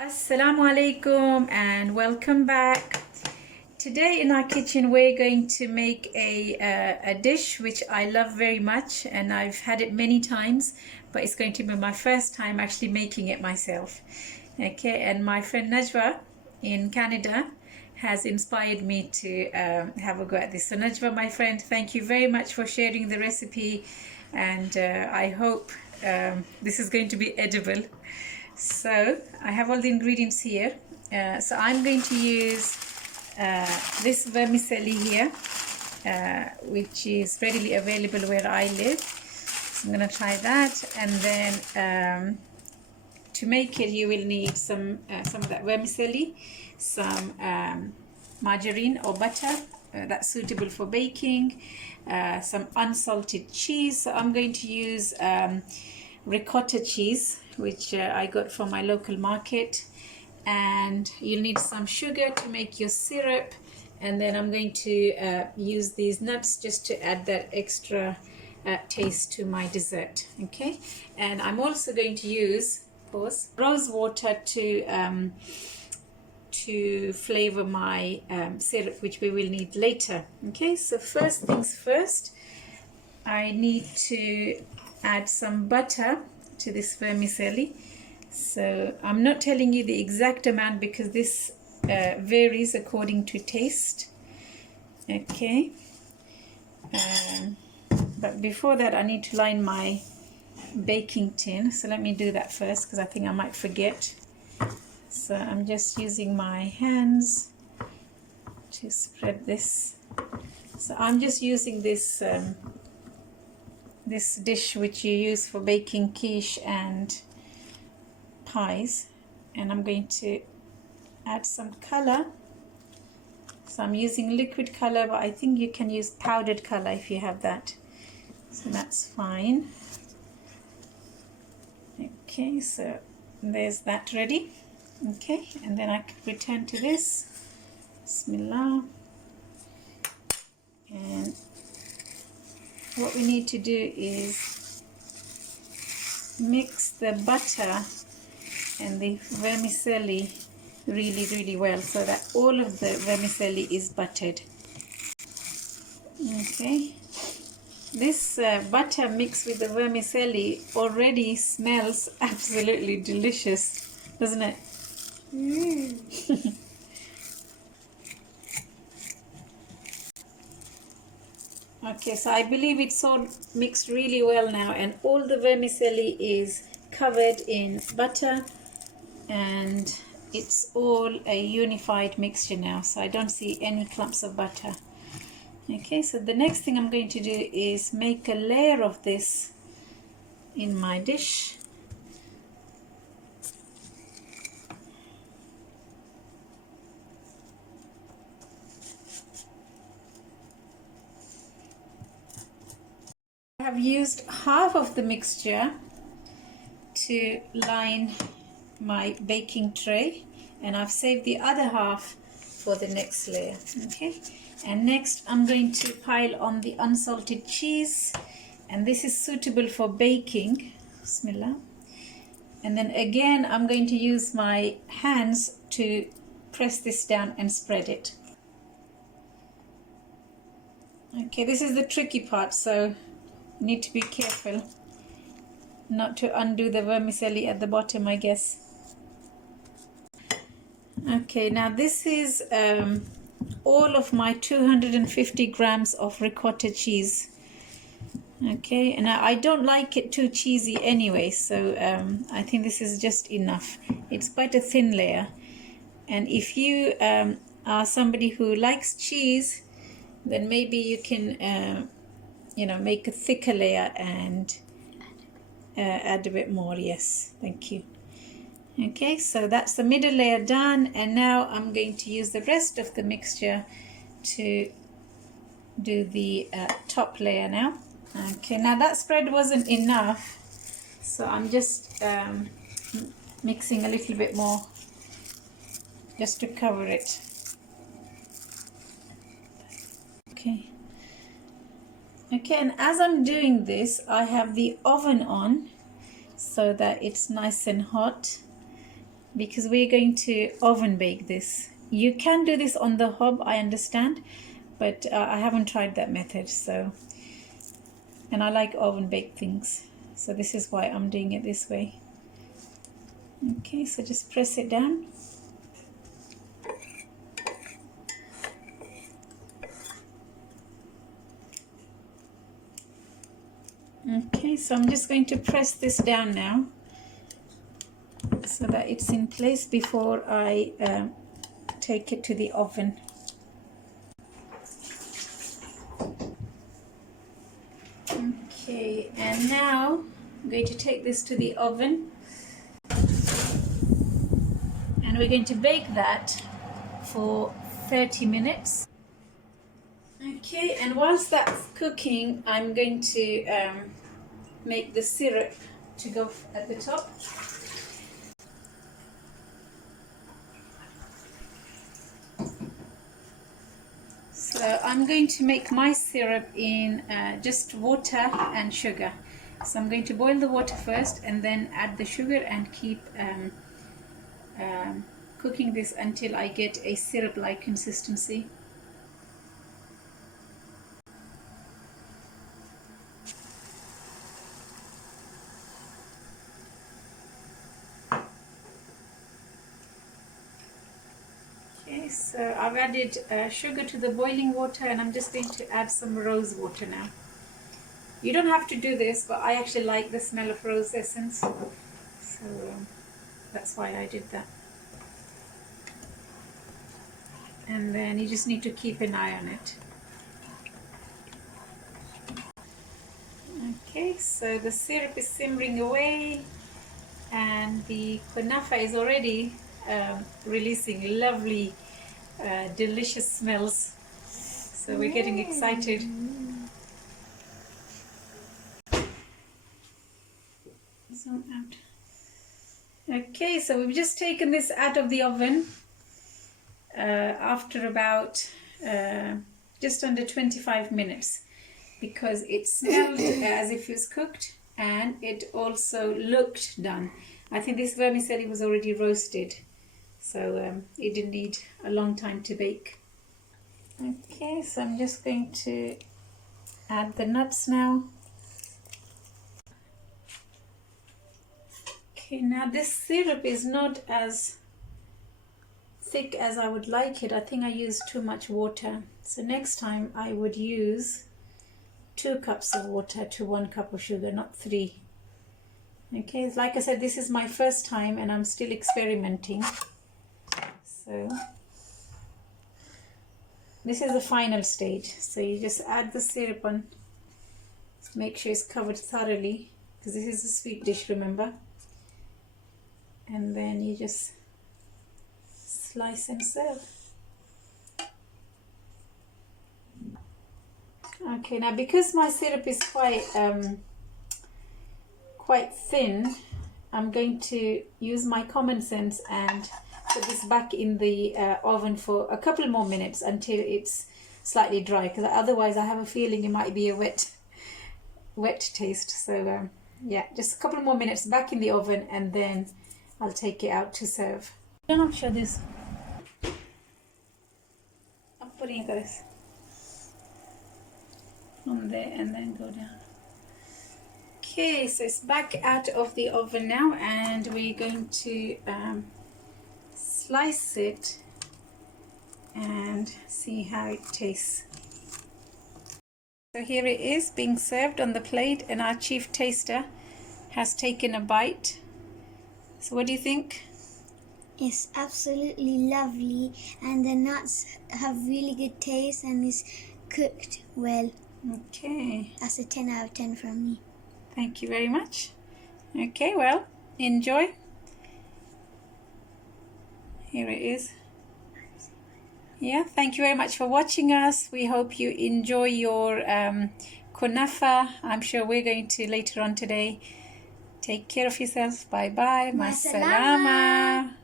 Assalamu alaikum and welcome back. Today in our kitchen we're going to make a dish which I love very much, and I've had it many times, but it's going to be my first time actually making it myself. Okay, and my friend Najwa in Canada has inspired me to have a go at this. So Najwa, my friend, thank you very much for sharing the recipe, and I hope this is going to be edible. So I have all the ingredients here. So I'm going to use this vermicelli here, which is readily available where I live. So I'm going to try that, and then to make it you will need some of that vermicelli, some margarine or butter that's suitable for baking, some unsalted cheese. So I'm going to use ricotta cheese, which I got from my local market, and you'll need some sugar to make your syrup, and then I'm going to use these nuts just to add that extra taste to my dessert. Okay, and I'm also going to use rose water to flavor my syrup, which we will need later. Okay, so first things first, I need to add some butter to this vermicelli. So I'm not telling you the exact amount because this varies according to taste. Okay, but before that I need to line my baking tin, so let me do that first because I think I might forget. So I'm just using my hands to spread this. So I'm just using this this dish which you use for baking quiche and pies, and I'm going to add some color. So I'm using liquid color, but I think you can use powdered color if you have that, so that's fine. Okay, so there's that ready. Okay, and then I can return to this. Bismillah. And what we need to do is mix the butter and the vermicelli really well so that all of the vermicelli is buttered. Okay, this butter mixed with the vermicelli already smells absolutely delicious, doesn't it? Okay, so I believe it's all mixed really well now, and all the vermicelli is covered in butter, and it's all a unified mixture now, so I don't see any clumps of butter. Okay, so the next thing I'm going to do is make a layer of this in my dish. I have used half of the mixture to line my baking tray, and I've saved the other half for the next layer. Okay, and next I'm going to pile on the unsalted cheese, and this is suitable for baking. Bismillah. And then again I'm going to use my hands to press this down and spread it. Okay, this is the tricky part, so you need to be careful not to undo the vermicelli at the bottom, I guess. Okay, now this is all of my 250 grams of ricotta cheese. Okay, and I don't like it too cheesy anyway, so I think this is just enough. It's quite a thin layer, and if you are somebody who likes cheese, then maybe you can make a thicker layer and add a bit more. Yes, thank you. Okay, so that's the middle layer done, and now I'm going to use the rest of the mixture to do the top layer now. Okay, now that spread wasn't enough, so I'm just mixing a little bit more just to cover it. Okay, and as I'm doing this, I have the oven on so that it's nice and hot, because we're going to oven bake this. You can do this on the hob, I understand, but I haven't tried that method. So, and I like oven baked things, so this is why I'm doing it this way. Okay, so just press it down. Okay, so I'm just going to press this down now so that it's in place before I take it to the oven. Okay, and now I'm going to take this to the oven, and we're going to bake that for 30 minutes. Okay, and whilst that's cooking, I'm going to make the syrup to go at the top. So I'm going to make my syrup in just water and sugar. So I'm going to boil the water first and then add the sugar and keep cooking this until I get a syrup-like consistency. Okay, so I've added sugar to the boiling water, and I'm just going to add some rose water now. You don't have to do this, but I actually like the smell of rose essence, so that's why I did that. And then you just need to keep an eye on it. Okay, so the syrup is simmering away, and the kunafa is already releasing lovely, delicious smells. So we're getting excited. Zoom out. Okay, so we've just taken this out of the oven after about just under 25 minutes, because it smelled as if it was cooked, and it also looked done. I think this vermicelli was already roasted, so it didn't need a long time to bake. Okay, so I'm just going to add the nuts now. Okay, now this syrup is not as thick as I would like it. I think I used too much water. So next time I would use 2 cups of water to 1 cup of sugar, not 3. Okay, like I said, this is my first time and I'm still experimenting. So this is the final stage. So you just add the syrup on, make sure it's covered thoroughly, because this is a sweet dish, remember. And then you just slice and serve. Okay, now because my syrup is quite thin, I'm going to use my common sense and put this back in the oven for a couple more minutes until it's slightly dry, because otherwise I have a feeling it might be a wet taste. So yeah, just a couple more minutes back in the oven, and then I'll take it out to serve. I don't show this. I'm putting this on there and then go down. Okay, so it's back out of the oven now, and we're going to slice it and see how it tastes. So here it is being served on the plate, and our chief taster has taken a bite. So what do you think? It's absolutely lovely, and the nuts have really good taste and is cooked well. Okay. That's a 10 out of 10 from me. Thank you very much. Okay, well, enjoy. Here it is. Yeah, thank you very much for watching us. We hope you enjoy your kunafa. I'm sure we're going to later on today. Take care of yourselves. Bye bye. Ma salama.